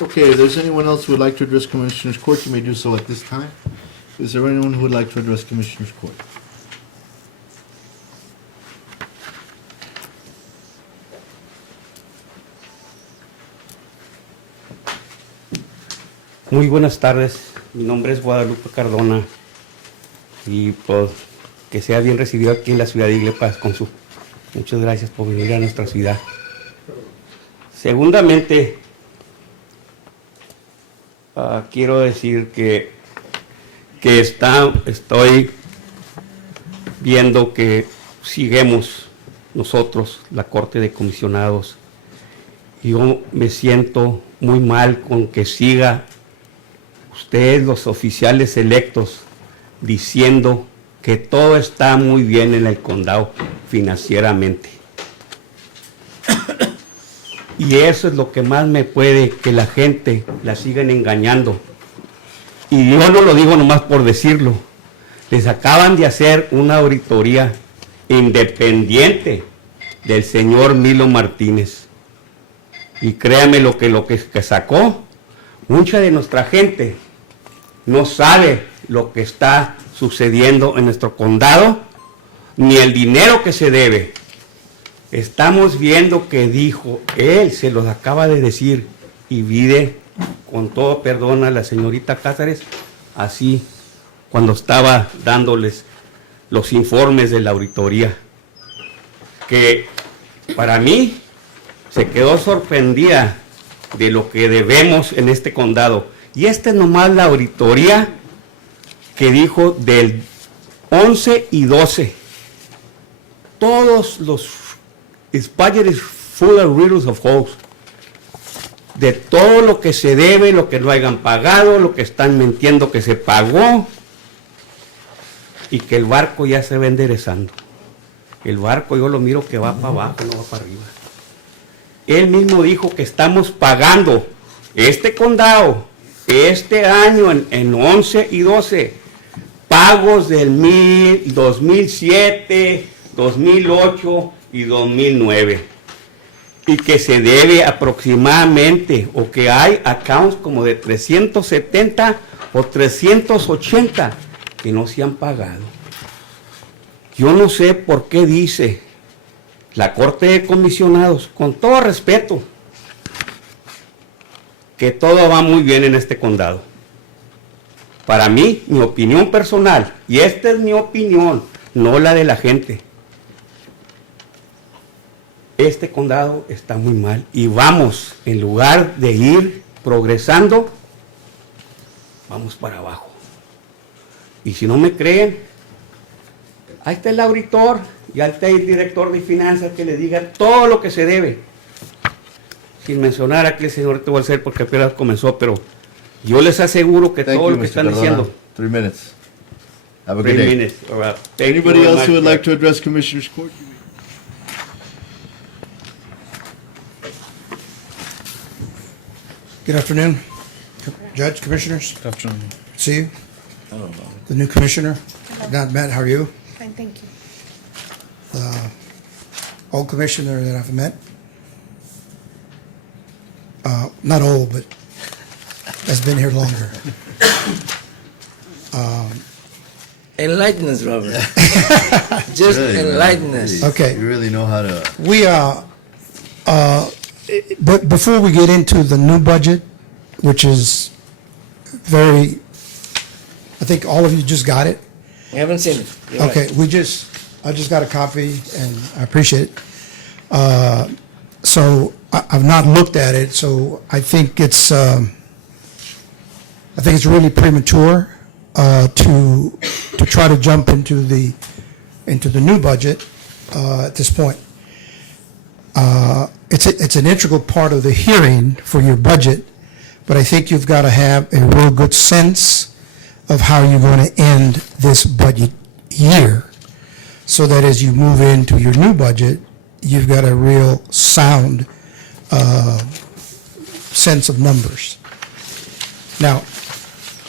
Okay, if there's anyone else who would like to address Commissioners Court, you may do so at this time. Is there anyone who would like to address Commissioners Court? Muy buenas tardes, mi nombre es Guadalupe Cardona y pues que sea bien recibido aquí en la ciudad de Iglepas con su. Muchas gracias por venir a nuestra ciudad. Segundamente, quiero decir que estoy viendo que seguimos nosotros, la Corte de Comisionados. Yo me siento muy mal con que siga ustedes, los oficiales electos, diciendo que todo está muy bien en el condado financieramente. Y eso es lo que más me puede, que la gente la sigan engañando. Y yo no lo digo nomás por decirlo. Les acaban de hacer una auditoría independiente del señor Milo Martínez. Y créame lo que sacó, mucha de nuestra gente no sabe lo que está sucediendo en nuestro condado, ni el dinero que se debe. Estamos viendo que dijo, él se los acaba de decir, y vide, con todo perdón a la señorita Cáceres, así, cuando estaba dándoles los informes de la auditoría, que para mí se quedó sorprendida de lo que debemos en este condado. Y esta es nomás la auditoría que dijo del 11 y 12. Todos los budget is full of riddles of holes. De todo lo que se debe, lo que no hayan pagado, lo que están mintiendo que se pagó, y que el barco ya se va enderezando. El barco yo lo miro que va para abajo, no va para arriba. Él mismo dijo que estamos pagando este condado, este año en 11 y 12, pagos del 2007, 2008 y 2009. Y que se debe aproximadamente, o que hay accounts como de 370 o 380 que no se han pagado. Yo no sé por qué dice la Corte de Comisionados, con todo respeto, que todo va muy bien en este condado. Para mí, mi opinión personal, y esta es mi opinión, no la de la gente, este condado está muy mal y vamos, en lugar de ir progresando, vamos para abajo. Y si no me creen, ahí está el auditor y ahí está el director de finanzas que le diga todo lo que se debe. Sin mencionar aquí el señor te voy a hacer porque apenas comenzó, pero yo les aseguro que todo lo que están diciendo. 3 minutes. Have a good 3 day. minutes. All right. Thank you Anybody very else who much, would like to address Commissioners Court? Good afternoon, Judge, Commissioners. Good afternoon. See you. The new commissioner, not met, how are you? Fine, thank you. Old commissioner that I've met. Not old, but has been here longer. Enlighten us, Robert. Just Really, enlighten man. us. Okay. You really know how to. We, but before we get into the new budget, which is very, I think all of you just got it. We haven't seen it. You're Okay, right. I just got a copy and I appreciate it. So I've not looked at it, so I think it's really premature to try to jump into the new budget at this point. It's an integral part of the hearing for your budget, but I think you've got to have a real good sense of how you're going to end this budget year, so that as you move into your new budget, you've got a real sound sense of numbers. Now,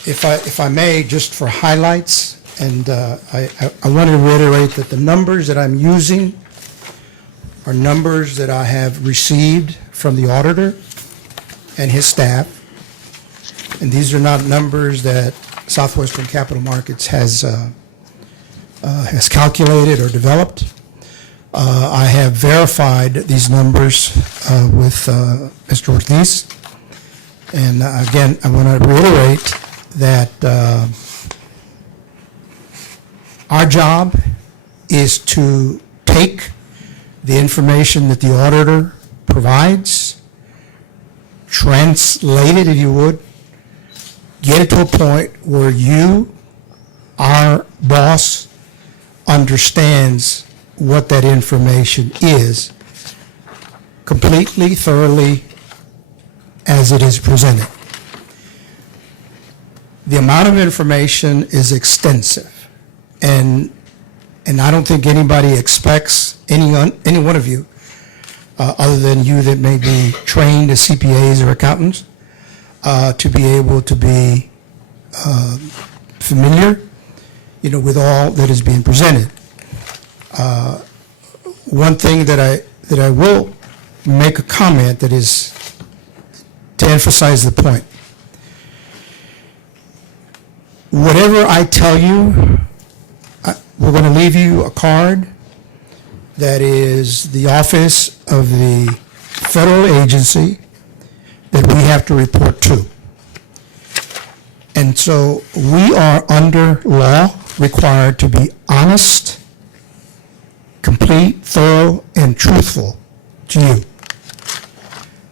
if I may, just for highlights, and I want to reiterate that the numbers that I'm using are numbers that I have received from the auditor and his staff, and these are not numbers that Southwestern Capital Markets has calculated or developed. I have verified these numbers with Mr. Rdez. And again, I want to reiterate that our job is to take the information that the auditor provides, translate it, if you would, get it to a point where you, our boss, understands what that information is completely, thoroughly, as it is presented. The amount of information is extensive, and I don't think anybody expects, any one of you, other than you that may be trained as CPAs or accountants, to be able to be familiar, with all that is being presented. One thing that I will make a comment that is to emphasize the point. Whatever I tell you, we're going to leave you a card that is the office of the federal agency that we have to report to. And so we are under law required to be honest, complete, thorough, and truthful to you.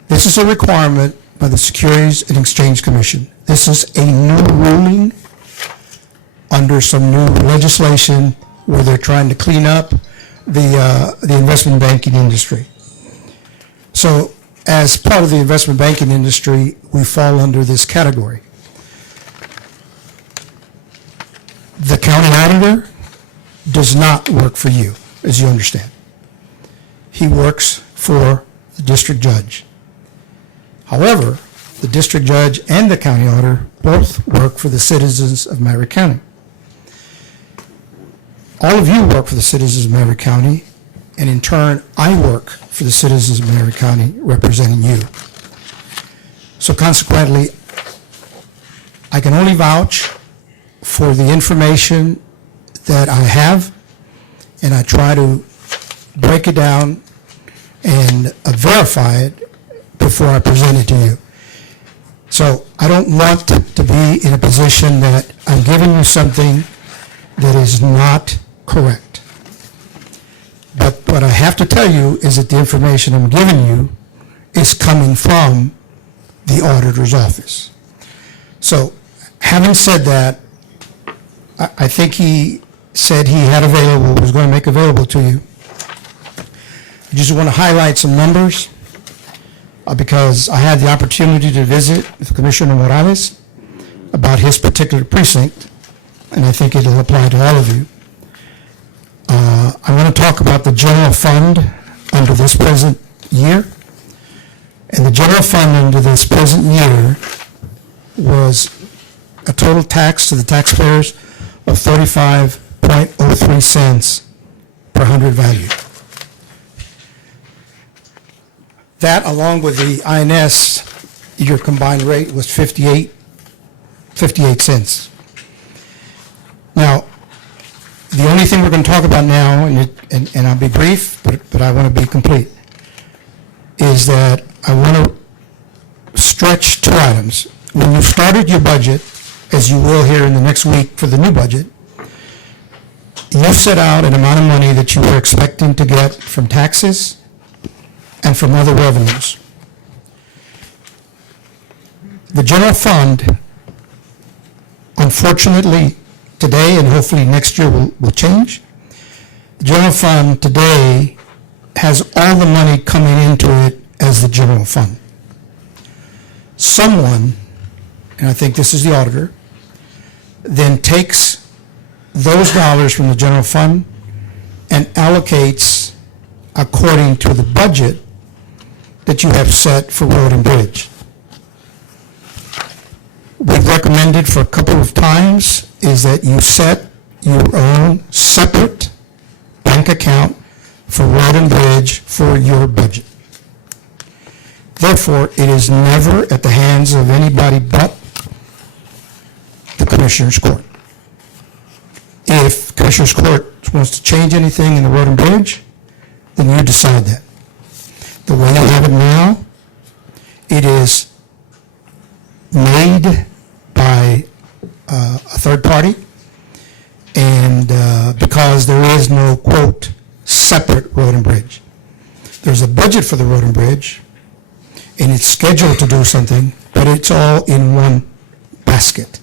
This is a requirement by the Securities and Exchange Commission. This is a new ruling under some new legislation where they're trying to clean up the investment banking industry. So as part of the investment banking industry, we fall under this category. The county auditor does not work for you, as you understand. He works for the district judge. However, the district judge and the county auditor both work for the citizens of Maverick County. All of you work for the citizens of Maverick County, and in turn, I work for the citizens of Maverick County representing you. So consequently, I can only vouch for the information that I have, and I try to break it down and verify it before I present it to you. So I don't want to be in a position that I'm giving you something that is not correct. But what I have to tell you is that the information I'm giving you is coming from the auditor's office. So having said that, I think he said he had available, was going to make available to you. I just want to highlight some numbers because I had the opportunity to visit with Commissioner Morales about his particular precinct, and I think it'll apply to all of you. I want to talk about the general fund under this present year. And the general fund under this present year was a total tax to the taxpayers of 35.03 cents per hundred value. That, along with the INS, your combined rate was 58 cents. Now, the only thing we're going to talk about now, and I'll be brief, but I want to be complete, is that I want to stretch two items. When you started your budget, as you will here in the next week for the new budget, you set out an amount of money that you were expecting to get from taxes and from other revenues. The general fund, unfortunately, today and hopefully next year will change. The general fund today has all the money coming into it as the general fund. Someone, and I think this is the auditor, then takes those dollars from the general fund and allocates according to the budget that you have set for road and bridge. We've recommended for a couple of times is that you set your own separate bank account for road and bridge for your budget. Therefore, it is never at the hands of anybody but Commissioners Court. If Commissioners Court wants to change anything in the road and bridge, then you decide that. The way you have it now, it is made by a third party, and because there is no, quote, separate road and bridge. There's a budget for the road and bridge, and it's scheduled to do something, but it's all in one basket,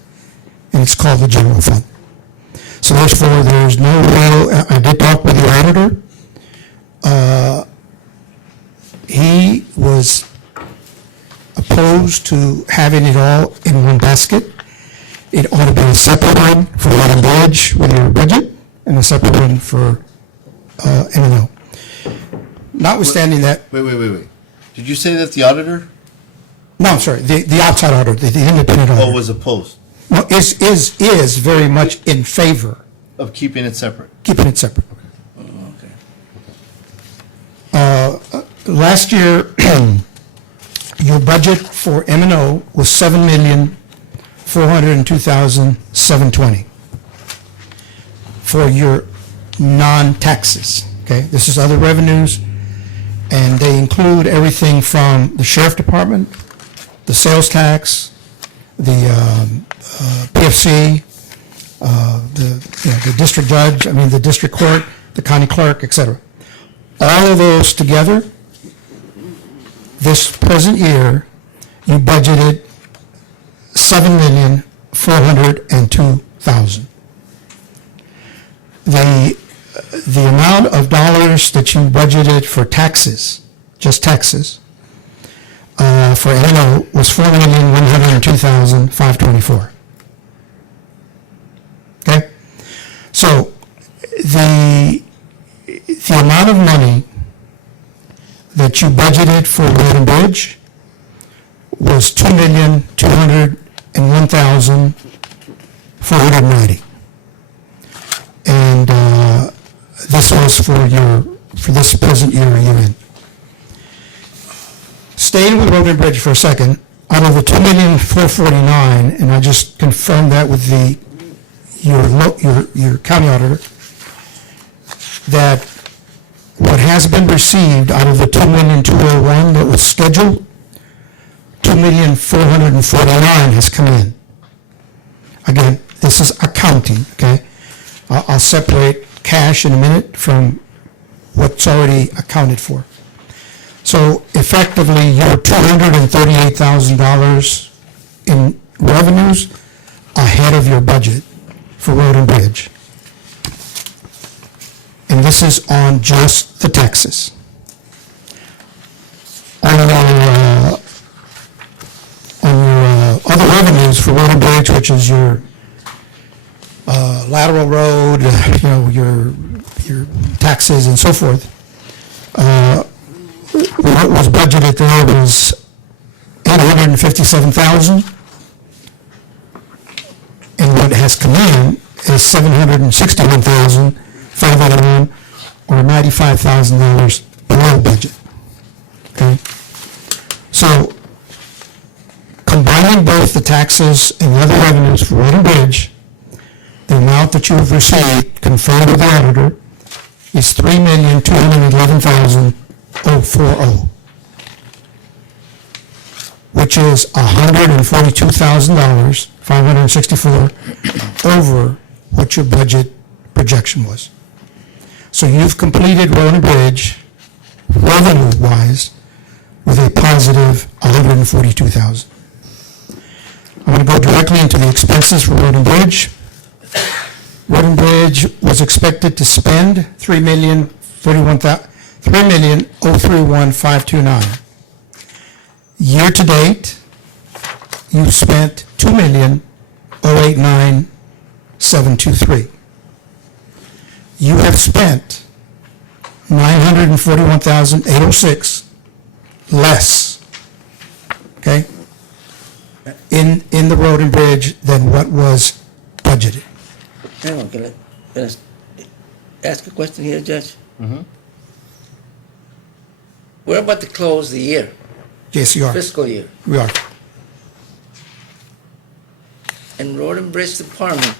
and it's called the general fund. So therefore, there's no real, I did talk with the auditor. He was opposed to having it all in one basket. It ought to be a separate one for road and bridge with your budget, and a separate one for M&O. Notwithstanding that, Wait. Did you say that the auditor no, I'm sorry, the outside auditor, the independent auditor. was opposed No, is very much in favor of keeping it separate? keeping it separate. Okay. Last year, your budget for M&O was $7,402,720 for your non-taxes, okay? This is other revenues, and they include everything from the sheriff department, the sales tax, the PFC, the district judge, the district court, the county clerk, et cetera. All of those together, this present year, you budgeted $7,402,000. The amount of dollars that you budgeted for taxes, just taxes, for M&O was $4,102,524. Okay? So the amount of money that you budgeted for road and bridge was $2,201,490. And this was for this present year end. Staying with road and bridge for a second, out of the $2,449,000, and I just confirmed that with your county auditor, that what has been received out of the $2,201,000 that was scheduled, $2,449,000 has come in. Again, this is accounting, okay? I'll separate cash in a minute from what's already accounted for. So effectively, your $238,000 in revenues ahead of your budget for road and bridge. And this is on just the taxes. On your other revenues for road and bridge, which is your lateral road, your taxes and so forth, what was budgeted there was $857,000, and what has come in is $761,581, or $95,000 below budget. Okay, so combining both the taxes and the other revenues for road and bridge, the amount that you have received, confirmed with the auditor, is $3,211,040, which is $142,564 over what your budget projection was. So you've completed road and bridge, revenue-wise, with a positive $142,000. I'm going to go directly into the expenses for road and bridge. Road and bridge was expected to spend $3,031,529. Year to date, you've spent $2,089,723. You have spent $941,806 less, okay, in the road and bridge than what was budgeted. Hang on, can I ask a question here, Judge? Mm-hmm. We're about to close the year, Yes, you are. fiscal year. We are. and Road and Bridge Department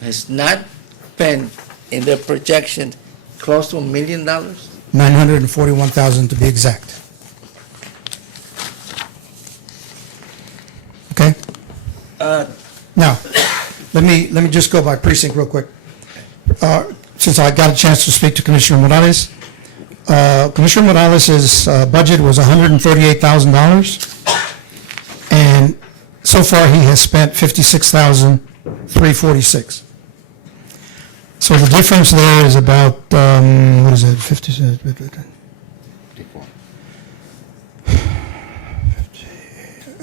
has not spent in their projection close to $1 million? 941,000 to be exact. Okay? Now, let me just go by precinct real quick. Since I got a chance to speak to Commissioner Morales, Commissioner Morales' budget was $138,000, and so far he has spent $56,346. So the difference there is about, what is it, 50,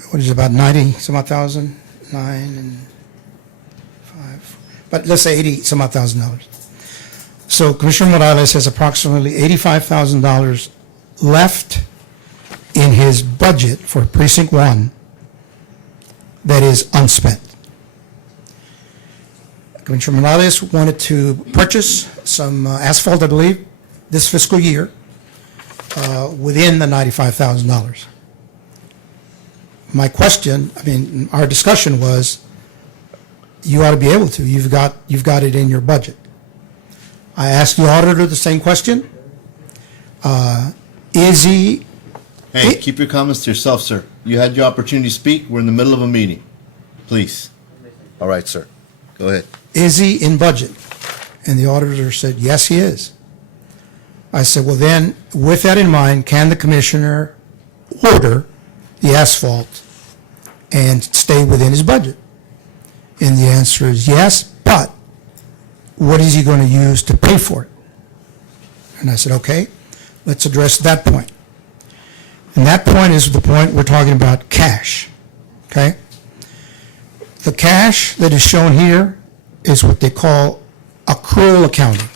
what is it, about 90 some odd thousand, 9 and 5, but let's say 80 some odd $1,000. So Commissioner Morales has approximately $85,000 left in his budget for Precinct 1 that is unspent. Commissioner Morales wanted to purchase some asphalt, I believe, this fiscal year within the $95,000. My question, our discussion was, you ought to be able to. You've got it in your budget. I asked the auditor the same question. Is he? Hey, keep your comments to yourself, sir. You had your opportunity to speak. We're in the middle of a meeting. Please. All right, sir. Go ahead. Is he in budget? And the auditor said, yes, he is. I said, well then, with that in mind, can the commissioner order the asphalt and stay within his budget? And the answer is yes, but what is he going to use to pay for it? And I said, okay, let's address that point. And that point is the point we're talking about cash, okay? The cash that is shown here is what they call accrual accounting.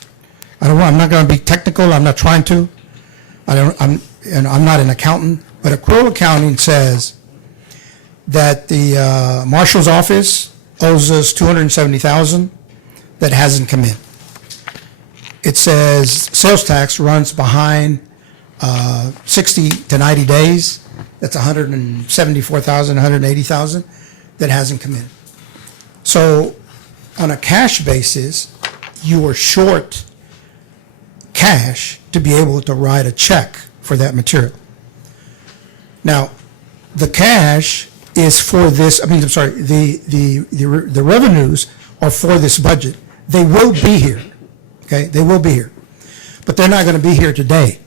I'm not going to be technical. I'm not trying to. I'm not an accountant, but accrual accounting says that the marshal's office owes us $270,000 that hasn't come in. It says sales tax runs behind 60 to 90 days. That's $174,000, $180,000 that hasn't come in. So on a cash basis, you are short cash to be able to write a check for that material. Now, the cash is for this, the revenues are for this budget. They will be here, okay? They will be here. But they're not going to be here today.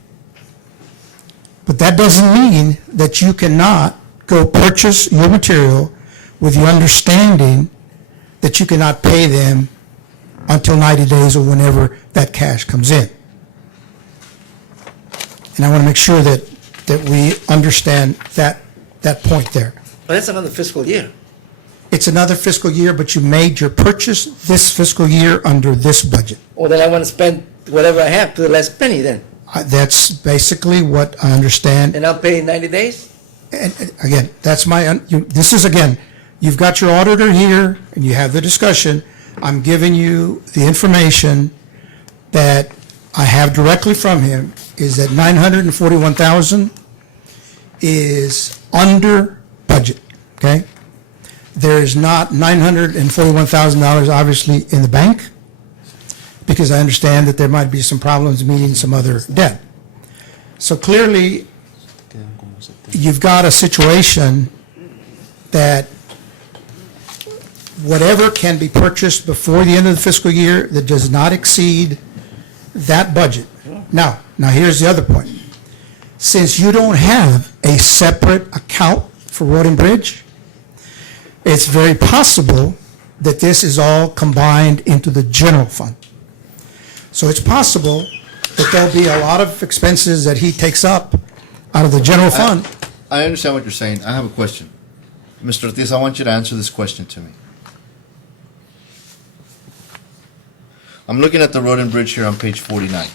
But that doesn't mean that you cannot go purchase your material with the understanding that you cannot pay them until 90 days or whenever that cash comes in. And I want to make sure that we understand that point there. But that's another fiscal year. It's another fiscal year, but you made your purchase this fiscal year under this budget. Or then I want to spend whatever I have to the last penny then. That's basically what I understand. And I'll pay in 90 days? And again, that's this is, again, you've got your auditor here, and you have the discussion. I'm giving you the information that I have directly from him, is that $941,000 is under budget, okay? There is not $941,000 obviously in the bank, because I understand that there might be some problems meeting some other debt. So clearly, you've got a situation that whatever can be purchased before the end of the fiscal year that does not exceed that budget. Now here's the other point. Since you don't have a separate account for road and bridge, it's very possible that this is all combined into the general fund. So it's possible that there'll be a lot of expenses that he takes up out of the general fund. I understand what you're saying. I have a question. Mr. Rdez, I want you to answer this question to me. I'm looking at the road and bridge here on page 49.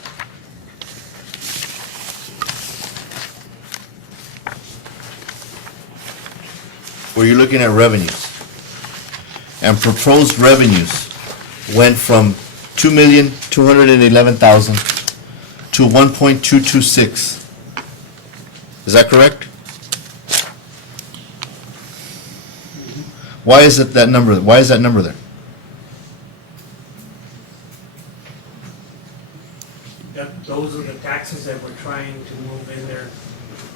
Where you're looking at revenues. And proposed revenues went from $2,211,000 to 1.226. Is that correct? Why is it that number? Why is that number there? Those are the taxes that we're trying to move in there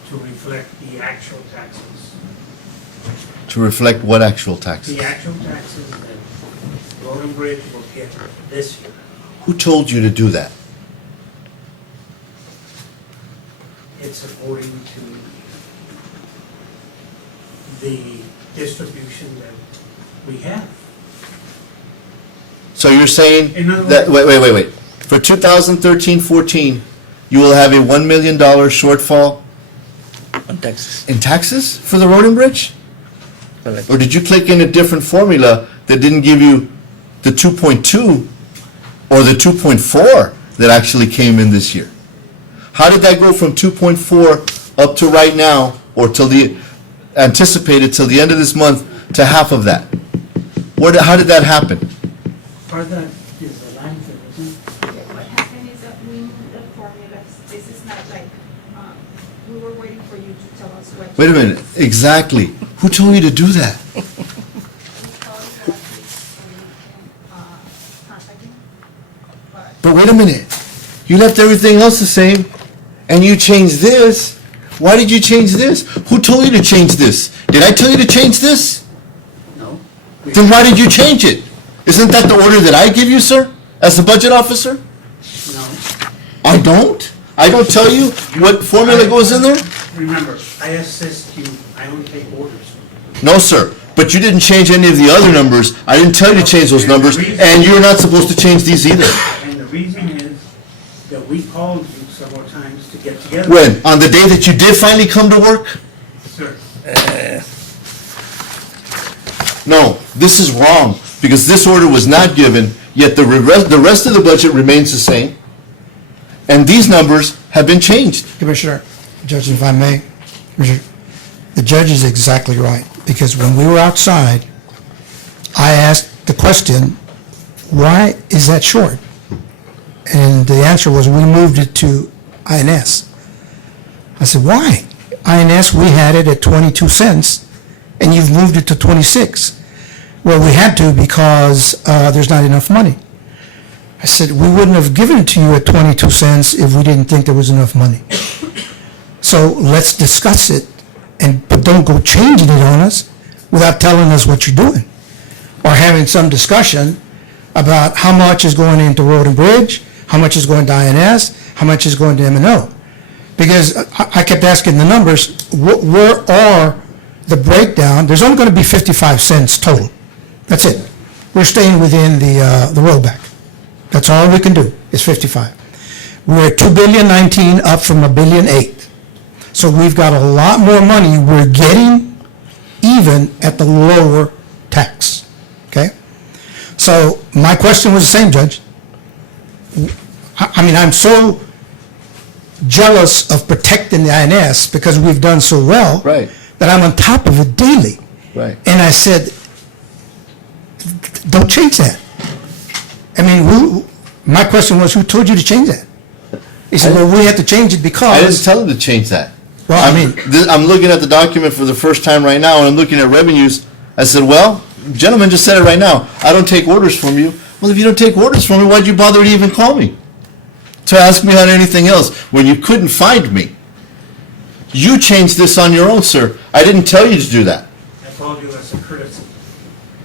to reflect the actual taxes. To reflect what actual taxes? The actual taxes that Road and Bridge will get this year. Who told you to do that? It's according to the distribution that we have. So you're saying In other that, words- wait. For 2013-14, you will have a $1 million shortfall On Texas. in taxes for the road and bridge? Correct. Or did you click in a different formula that didn't give you the 2.2 or the 2.4 that actually came in this year? How did that go from 2.4 up to right now, or till the, anticipated till the end of this month, to half of that? How did that happen? Part of that is the line for isn't What happened is that we moved the formulas. This is not like, we were waiting for you to tell us what. Wait a minute, exactly. Who told you to do that? We called you last week so we can, contact you. But wait a minute, you left everything else the same, and you changed this. Why did you change this? Who told you to change this? Did I tell you to change this? No. Then why did you change it? Isn't that the order that I give you, sir, as the budget officer? No. I don't? I don't tell you what formula goes in there? Remember, I assist you, I only take orders. No, sir, but you didn't change any of the other numbers. I didn't tell you to change those numbers, and you're not supposed to change these either. And the reason is that we called you several times to get together. When? On the day that you did finally come to work? Sir, No, this is wrong, because this order was not given, yet the rest of the budget remains the same, and these numbers have been changed. Commissioner, Judge, if I may, Commissioner, the judge is exactly right, because when we were outside, I asked the question, why is that short? And the answer was, we moved it to INS. I said, why? INS, we had it at 22 cents, and you've moved it to 26. Well, we had to because there's not enough money. I said, we wouldn't have given it to you at 22 cents if we didn't think there was enough money. So let's discuss it, but don't go changing it on us without telling us what you're doing, or having some discussion about how much is going into Road and Bridge, how much is going to INS, how much is going to M&O. Because I kept asking the numbers, where are the breakdown? There's only going to be 55 cents total. That's it. We're staying within the rollback. That's all we can do, is 55. We're at $2.19 billion, up from $1.8 billion. So we've got a lot more money we're getting even at the lower tax, okay? So my question was the same, Judge. I mean, I'm so jealous of protecting the INS because we've done so well. Right. That I'm on top of it daily. Right. And I said, don't change that. I mean, my question was, who told you to change that? He said, well, we had to change it because. I didn't tell him to change that. Well, I mean, I'm looking at the document for the first time right now, and I'm looking at revenues. I said, well, gentleman just said it right now. I don't take orders from you. Well, if you don't take orders from me, why'd you bother to even call me? To ask me on anything else when you couldn't find me? You changed this on your own, sir. I didn't tell you to do that. I told you as a courtesy.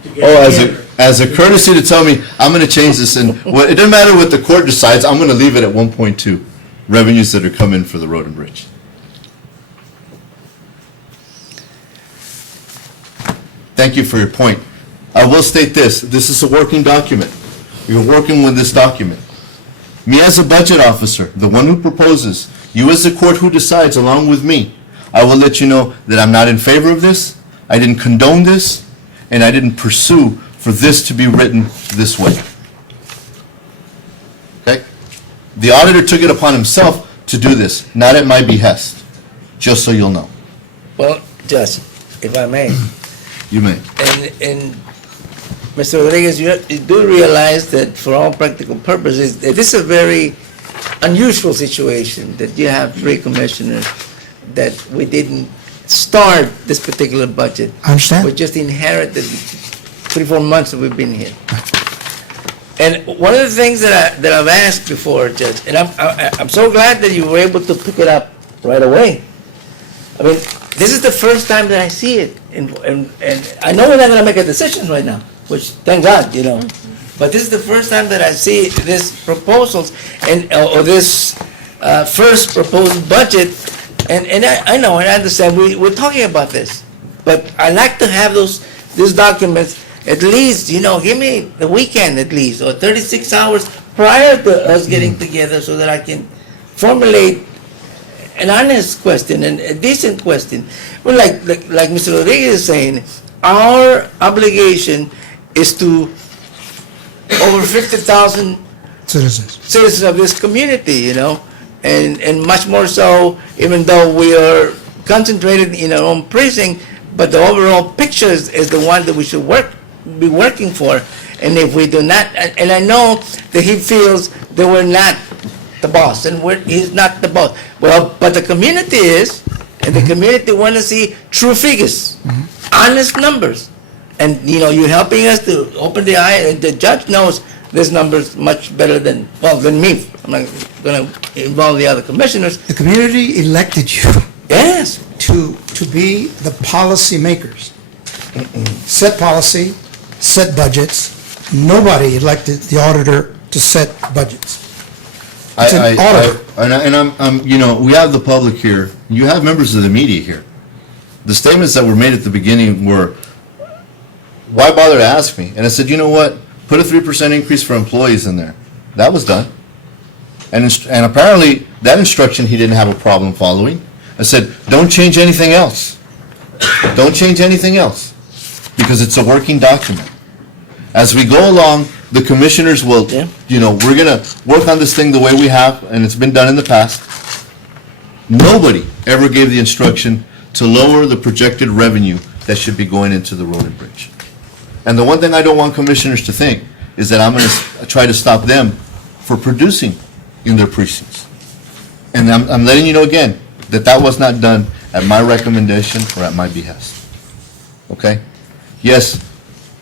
to get Oh, together. as a courtesy to tell me, I'm gonna change this, and it doesn't matter what the court decides, I'm gonna leave it at 1.2 revenues that are coming for the road and bridge. Thank you for your point. I will state this is a working document. You're working with this document. Me as a budget officer, the one who proposes, you as the court who decides along with me, I will let you know that I'm not in favor of this, I didn't condone this, and I didn't pursue for this to be written this way. Okay? The auditor took it upon himself to do this, not at my behest, just so you'll know. Well, Judge, if I may, You may. and Mr. Rodriguez, you do realize that for all practical purposes, that this is a very unusual situation, that you have three commissioners that we didn't start this particular budget. I understand. We just inherited 3-4 months that we've been here. And one of the things that I've asked before, Judge, and I'm so glad that you were able to pick it up right away. I mean, this is the first time that I see it, and I know we're not gonna make a decision right now, which, thank God, you know. But this is the first time that I see this proposals or this first proposed budget, and I know, and I understand, we're talking about this. But I like to have these documents, at least, you know, give me the weekend at least, or 36 hours prior to us getting together so that I can formulate an honest question and a decent question. Well, like Mr. Rodriguez is saying, our obligation is to over 50,000 citizens of this community, you know, and much more so, even though we are concentrated in our own precinct, but the overall picture is the one that we should be working for. And if we do not, and I know that he feels that we're not the boss, and he's not the boss. Well, but the community is, and the community want to see true figures, honest numbers. And, you know, you're helping us to open the eye, and the judge knows this numbers much better than me. I'm not going to involve the other commissioners. The community elected you Yes. to be the policy makers. Set policy, set budgets. Nobody elected the auditor to set budgets. It's an auditor. I'm, you know, we have the public here, you have members of the media here. The statements that were made at the beginning were, why bother to ask me? And I said, you know what, put a 3% increase for employees in there. That was done. And apparently, that instruction he didn't have a problem following. I said, don't change anything else. Don't change anything else, because it's a working document. As we go along, the commissioners will, you know, we're gonna work on this thing the way we have, and it's been done in the past. Nobody ever gave the instruction to lower the projected revenue that should be going into the road and bridge. And the one thing I don't want commissioners to think is that I'm gonna try to stop them for producing in their precincts. And I'm letting you know again, that was not done at my recommendation or at my behest. Okay? Yes,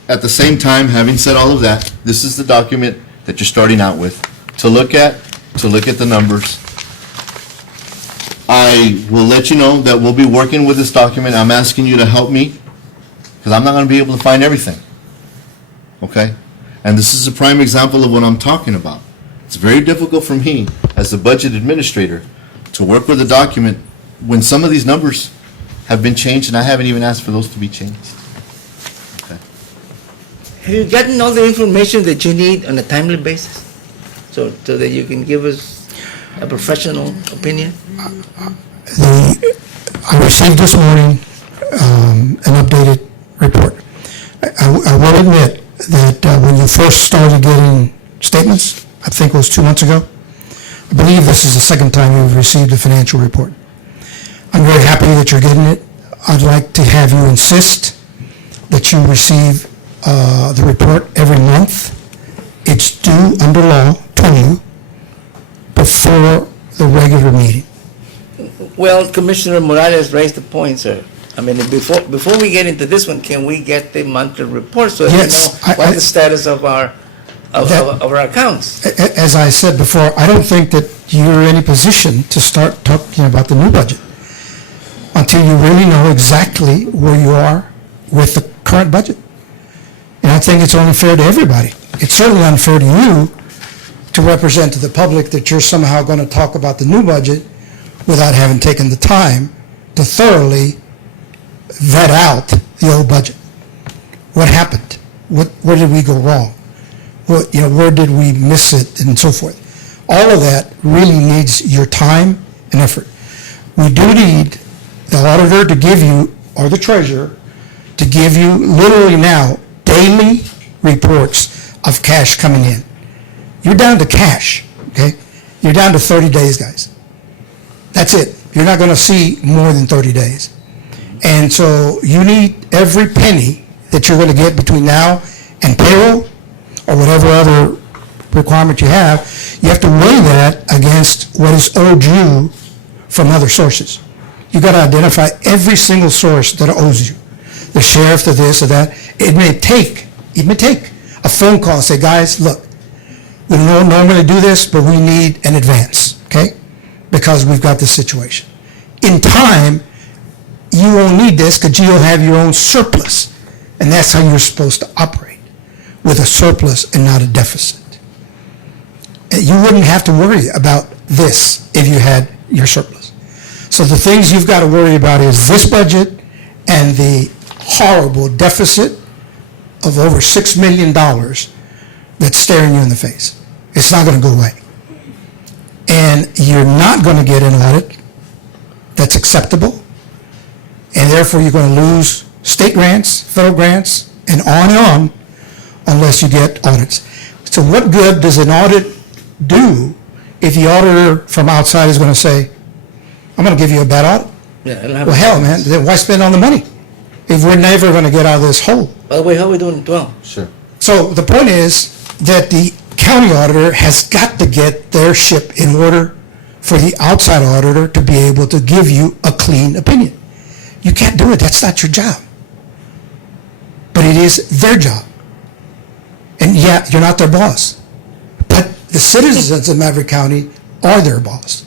at the same time, having said all of that, this is the document that you're starting out with to look at the numbers. I will let you know that we'll be working with this document. I'm asking you to help me, because I'm not going to be able to find everything. Okay? And this is a prime example of what I'm talking about. It's very difficult for me, as the budget administrator, to work with a document when some of these numbers have been changed and I haven't even asked for those to be changed. Okay. Have you gotten all the information that you need on a timely basis? So that you can give us a professional opinion? I received this morning an updated report. I will admit that when you first started getting statements, I think it was 2 months ago, I believe this is the second time you've received a financial report. I'm very happy that you're getting it. I'd like to have you insist that you receive the report every month. It's due under law to you before the regular meeting. Well, Commissioner Morales raised the point, sir. I mean, before we get into this one, can we get the monthly report so that Yes, we know what the status of our accounts? As I said before, I don't think that you're in any position to start talking about the new budget until you really know exactly where you are with the current budget. And I think it's only fair to everybody. It's certainly unfair to you to represent to the public that you're somehow going to talk about the new budget without having taken the time to thoroughly vet out the old budget. What happened? Where did we go wrong? Where did we miss it, and so forth? All of that really needs your time and effort. We do need the auditor to give you, or the treasurer, to give you literally now daily reports of cash coming in. You're down to cash, okay? You're down to 30 days, guys. That's it. You're not going to see more than 30 days. And so you need every penny that you're going to get between now and payroll, or whatever other requirement you have to weigh that against what is owed you from other sources. You got to identify every single source that owes you. The sheriff, the this, or that. It may take a phone call and say, guys, look, we don't normally do this, but we need an advance, okay? Because we've got this situation. In time, you won't need this because you'll have your own surplus. And that's how you're supposed to operate, with a surplus and not a deficit. And you wouldn't have to worry about this if you had your surplus. So the things you've got to worry about is this budget and the horrible deficit of over $6 million that's staring you in the face. It's not going to go away. And you're not going to get an audit that's acceptable, and therefore you're going to lose state grants, federal grants, and on, unless you get audits. So what good does an audit do if the auditor from outside is going to say, I'm going to give you a bad audit? Yeah, it'll have. Well, hell, man, then why spend all the money if we're never going to get out of this hole? By the way, how are we doing in 12? Sure. So the point is that the county auditor has got to get their ship in order for the outside auditor to be able to give you a clean opinion. You can't do it. That's not your job. But it is their job. And yeah, you're not their boss. But the citizens of Maverick County are their boss.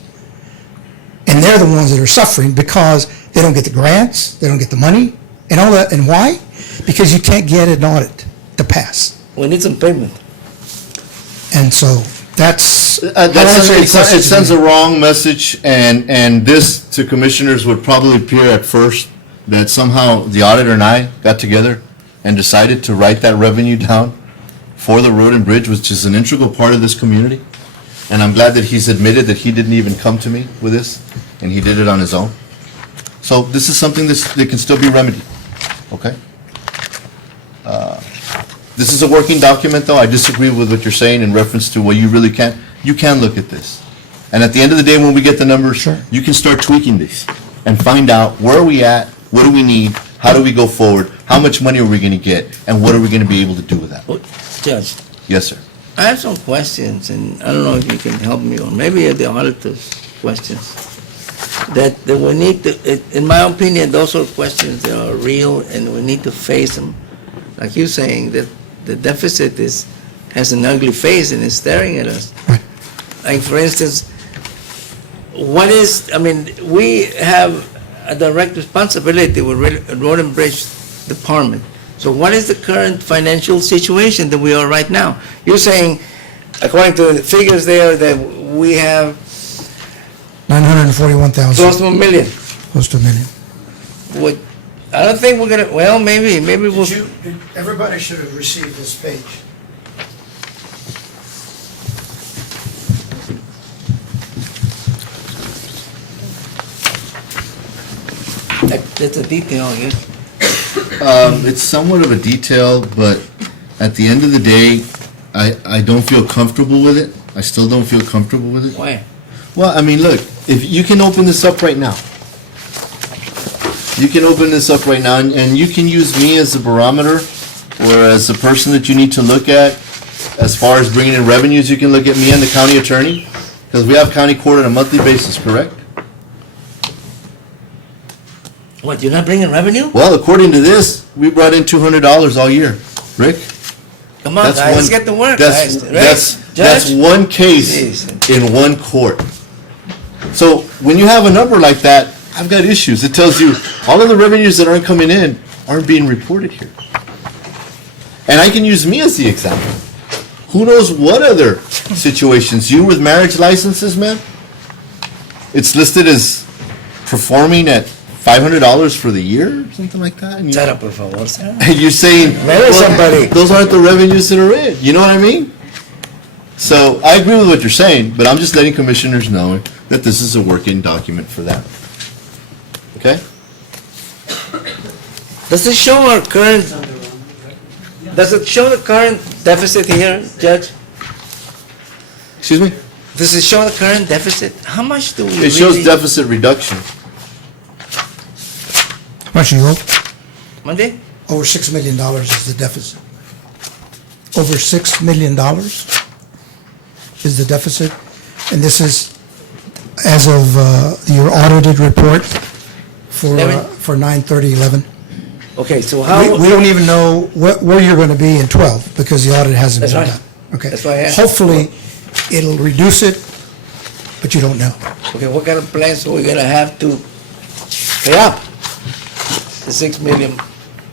And they're the ones that are suffering because they don't get the grants, they don't get the money, and all that. And why? Because you can't get an audit to pass. We need some payment. And so that's. It sends a wrong message, and this to commissioners would probably appear at first that somehow the auditor and I got together and decided to write that revenue down for the road and bridge, which is an integral part of this community. And I'm glad that he's admitted that he didn't even come to me with this, and he did it on his own. So this is something that can still be remedied, okay? This is a working document, though. I disagree with what you're saying in reference to, well, you can look at this. And at the end of the day, when we get the numbers, Sure. you can start tweaking these and find out where are we at, what do we need, how do we go forward, how much money are we going to get, and what are we going to be able to do with that? Oh, Judge, Yes, sir. I have some questions, and I don't know if you can help me, or maybe the auditor's questions. That we need to, in my opinion, those are questions that are real, and we need to face them. Like you're saying, that the deficit has an ugly face and is staring at us. Like, for instance, we have a direct responsibility with Road and Bridge Department. So what is the current financial situation that we are right now? You're saying, according to the figures there, that we have $941,000, close to $1 million. close to $1 million. What, I don't think we're gonna, well, maybe we'll. Everybody should have received this page. That's a detail, I guess. It's somewhat of a detail, but at the end of the day, I don't feel comfortable with it. I still don't feel comfortable with it. Why? Well, I mean, look, if you can open this up right now. You can open this up right now, and you can use me as a barometer or as a person that you need to look at. As far as bringing in revenues, you can look at me and the county attorney, because we have county court on a monthly basis, correct? What, you're not bringing revenue? Well, according to this, we brought in $200 all year. Rick? Come on, guys, let's get to work, That's, guys. Right? that's Judge? one case Jeez. in one court. So when you have a number like that, I've got issues. It tells you all of the revenues that aren't coming in aren't being reported here. And I can use me as the example. Who knows what other situations? You with marriage licenses, man? It's listed as performing at $500 for the year, or something like that. And Shut up, por favor, sir. you're saying, Marry somebody. those aren't the revenues that are in. You know what I mean? So I agree with what you're saying, but I'm just letting commissioners know that this is a working document for them. Okay? Does it show our current, does it show the current deficit here, Judge? Excuse me? Does it show the current deficit? How much do we really? It shows deficit reduction. How much you owe? Monday? Over $6 million is the deficit. Over $6 million is the deficit. And this is, as of your audited report, for 9/30/11. Okay, so how? We don't even know where you're going to be in 12 because the audit hasn't That's been right. done. Okay. That's why I asked. Hopefully, it'll reduce it, but you don't know. Okay, what kind of plans are we gonna have to pay up the 6 million,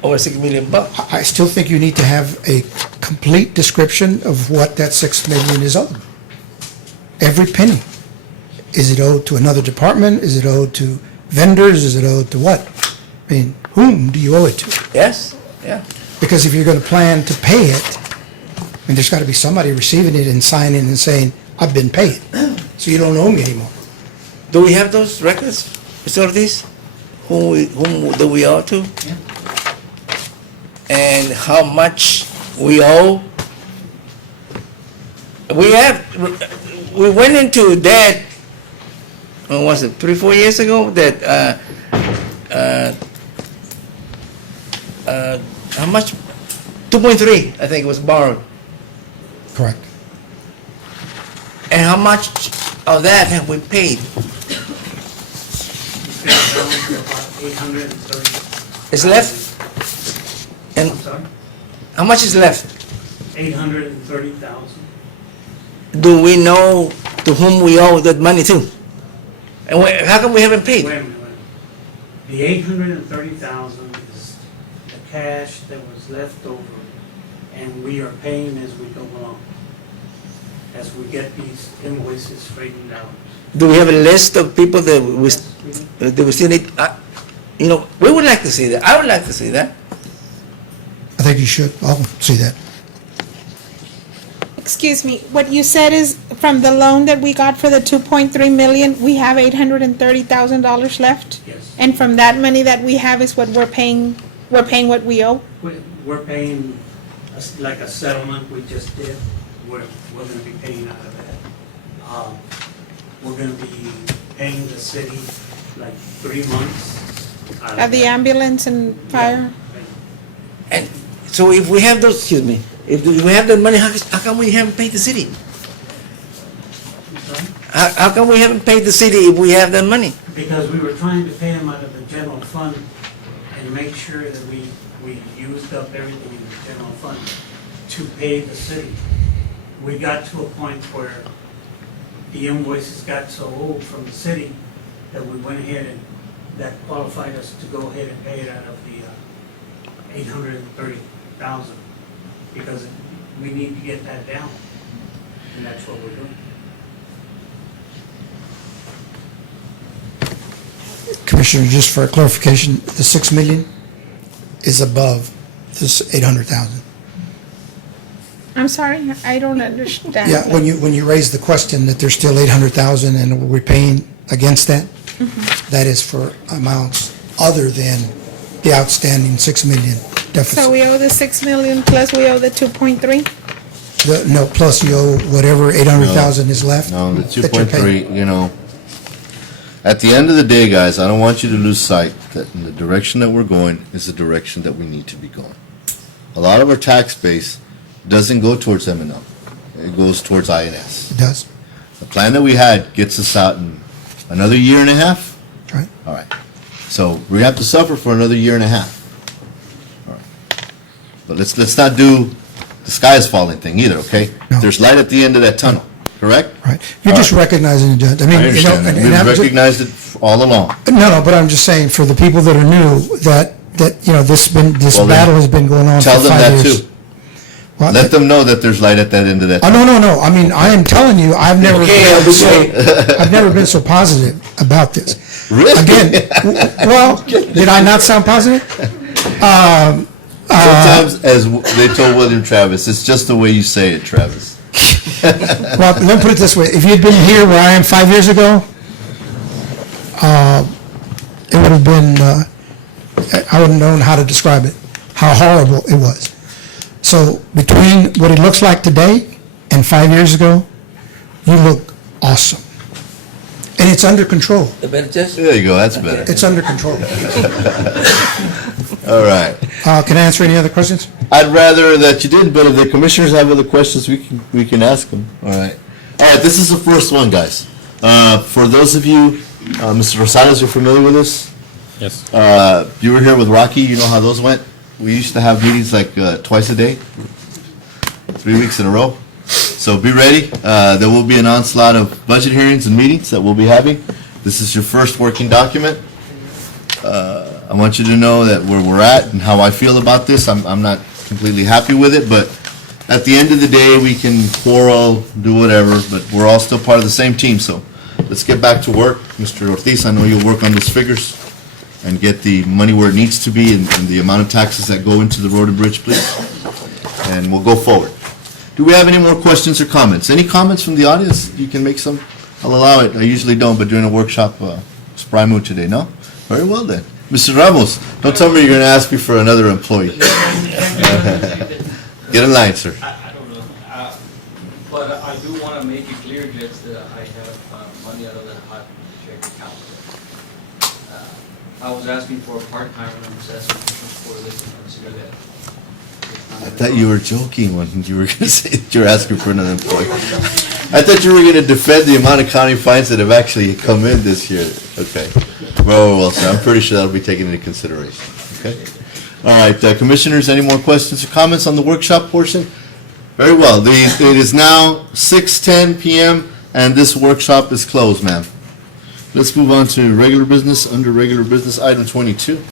over 6 million bucks? I still think you need to have a complete description of what that 6 million is owed. Every penny. Is it owed to another department? Is it owed to vendors? Is it owed to what? I mean, whom do you owe it to? Yes, yeah. Because if you're going to plan to pay it, I mean, there's got to be somebody receiving it and signing and saying, I've been paid, so you don't owe me anymore. Do we have those records, Mr. Rdez? Whom do we owe to? And how much we owe? We went into debt, when was it, 3-4 years ago, that, how much? 2.3, I think was borrowed. Correct. And how much of that have we paid? $830. Is left? And I'm sorry? how much is left? 830,000. Do we know to whom we owe that money to? And how come we haven't paid? Wait a minute. The 830,000 is the cash that was left over, and we are paying as we go along, as we get these invoices straightened out. Do we have a list of people that we still need? You know, we would like to see that. I would like to see that. I think you should. I'll see that. Excuse me, what you said is from the loan that we got for the 2.3 million, we have $830,000 left? Yes. And from that money that we have is what we're paying what we owe? We're paying like a settlement we just did. We're going to be paying out of that. We're going to be paying the city like 3 months. out Of the that. ambulance and fire? And so if we have those, excuse me, if we have that money, how come we haven't paid the city? How come we haven't paid the city if we have that money? Because we were trying to pay them out of the general fund and make sure that we used up everything in the general fund to pay the city. We got to a point where the invoices got so old from the city that we went ahead and that qualified us to go ahead and pay it out of the 830,000 because we need to get that down, and that's what we're doing. Commissioner, just for clarification, the 6 million is above this 800,000. I'm sorry, I don't understand. Yeah, when you raise the question that there's still 800,000 and we're paying against that, that is for amounts other than the outstanding 6 million deficit. So we owe the 6 million plus we owe the 2.3? No, plus you owe whatever 800,000 is left. No, the that you're paying. 2.3, you know, at the end of the day, guys, I don't want you to lose sight that in the direction that we're going is the direction that we need to be going. A lot of our tax base doesn't go towards M&M. It goes towards INS. It does, The plan that we had gets us out in another year and a half. right? All right. So we have to suffer for another year and a half. All right. But let's not do the sky is falling thing either, okay? No. There's light at the end of that tunnel, correct? Right. You're just recognizing it, Judge. I mean, I you know, understand. and I'm We've ju- recognized it all along. No, but I'm just saying, for the people that are new, that, you know, this Well, then, battle has been going on for Tell them 5 that years. too. Well, Let them know that there's light at that end of that Oh, tunnel. no. I mean, I am telling you, I've never Okay, I'll been be great. I've never been so positive about this. Really? Again, well, did I not sound positive? Sometimes, as they told William Travis, it's just the way you say it, Travis. Well, let me put it this way. If you'd been here where I am 5 years ago, it would have been, I wouldn't known how to describe it, how horrible it was. So between what it looks like today and 5 years ago, you look awesome. And it's under control. The better just? There you go, that's better. It's under control. All right. Can I answer any other questions? I'd rather that you didn't, but if the commissioners have other questions, we can ask them. All right. All right, this is the first one, guys. For those of you, Mr. Rosales, you're familiar with this? Yes. You were here with Rocky, you know how those went? We used to have meetings like twice a day, 3 weeks in a row. So be ready. There will be an onslaught of budget hearings and meetings that we'll be having. This is your first working document. I want you to know that where we're at and how I feel about this. I'm not completely happy with it, but at the end of the day, we can quarrel, do whatever, but we're all still part of the same team, so let's get back to work. Mr. Ortiz, I know you'll work on those figures and get the money where it needs to be and the amount of taxes that go into the road and bridge, please. And we'll go forward. Do we have any more questions or comments? Any comments from the audience? You can make some. I'll allow it. I usually don't, but during a workshop, spry mood today, no? Very well then. Mr. Ramos, don't tell me you're going to ask me for another employee. Get in line, sir. I don't know, but I do want to make it clear, Judge, that I have money out of the hot check account. I was asking for a part-timer, and I was asking for this, and consider that. I thought you were joking when you were going to say that you're asking for another employee. I thought you were going to defend the amount of county fines that have actually come in this year. Okay. Well, sir, I'm pretty sure that'll be taken into consideration. Okay. All right, commissioners, any more questions or comments on the workshop portion? Very well. It is now 6:10 p.m. and this workshop is closed, ma'am. Let's move on to regular business. Under regular business, item 22.